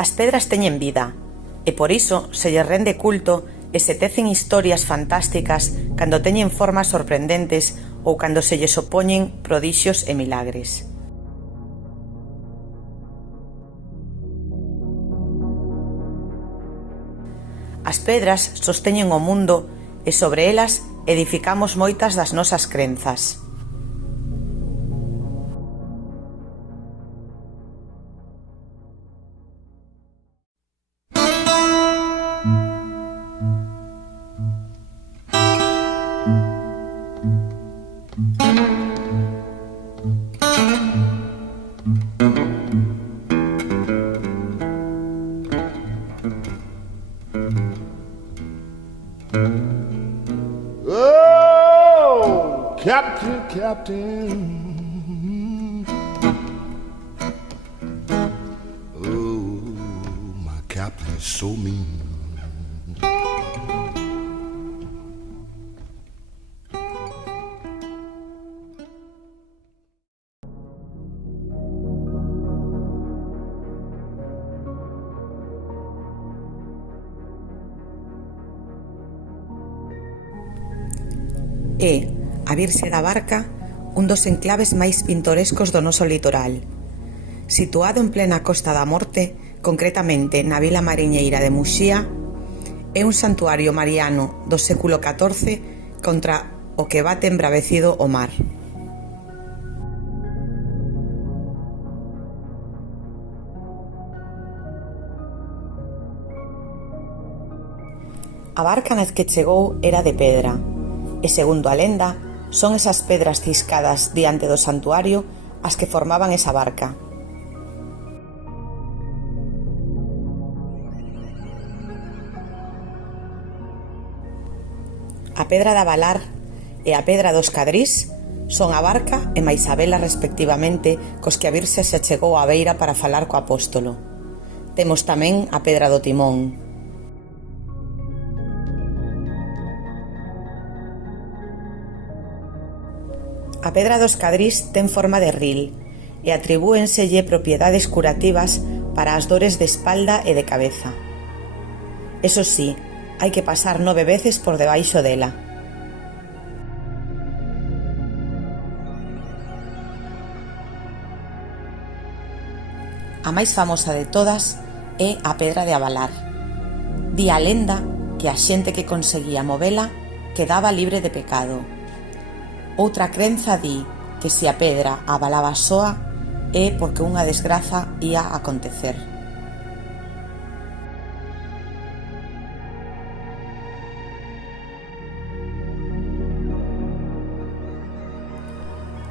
As pedras teñen vida, e por iso se lles rende culto e se tecen historias fantásticas cando teñen formas sorprendentes ou cando se lles opoñen prodixios e milagres. As pedras sosteñen o mundo e sobre elas edificamos moitas das nosas crenzas. Oh, Captain, Captain. Oh, my captain is so mean. É a Virxe da Barca un dos enclaves máis pintorescos do noso litoral. Situado en plena Costa da Morte, concretamente na vila mariñeira de Muxía, é un santuario mariano do século XIV contra o que bate embravecido o mar. A barca nas que chegou era de pedra, e segundo a lenda, son esas pedras ciscadas diante do santuario as que formaban esa barca. A pedra de Avalar e a pedra dos Cadrís son a barca e máis a vela respectivamente cos que a Virxe se achegou á beira para falar co apóstolo. Temos tamén a pedra do timón. A pedra dos Cadrís ten forma de ril e atribúenselle propiedades curativas para as dores de espalda e de cabeza. Eso sí, hai que pasar 9 veces por debaixo dela. A máis famosa de todas é a pedra de Avalar. Di a lenda que a xente que conseguía movela quedaba libre de pecado. Outra crenza di que se a pedra abalaba soa é porque unha desgraza ía acontecer.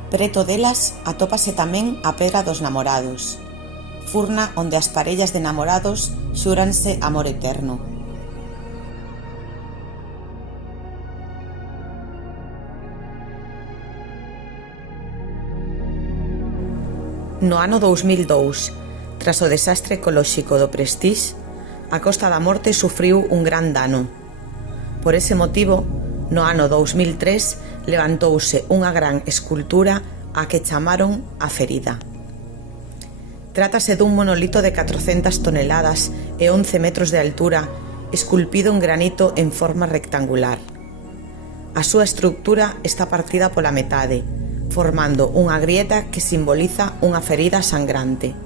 Preto delas atópase tamén a pedra dos namorados, furna onde as parellas de namorados xúranse amor eterno. No ano 2002, tras o desastre ecolóxico do Prestige, a Costa da Morte sufriu un gran dano. Por ese motivo, no ano 2003 levantouse unha gran escultura a que chamaron a Ferida. Trátase dun monolito de 400 toneladas e 11 metros de altura, esculpido en granito en forma rectangular. A súa estructura está partida pola metade, formando unha grieta que simboliza unha ferida sangrante.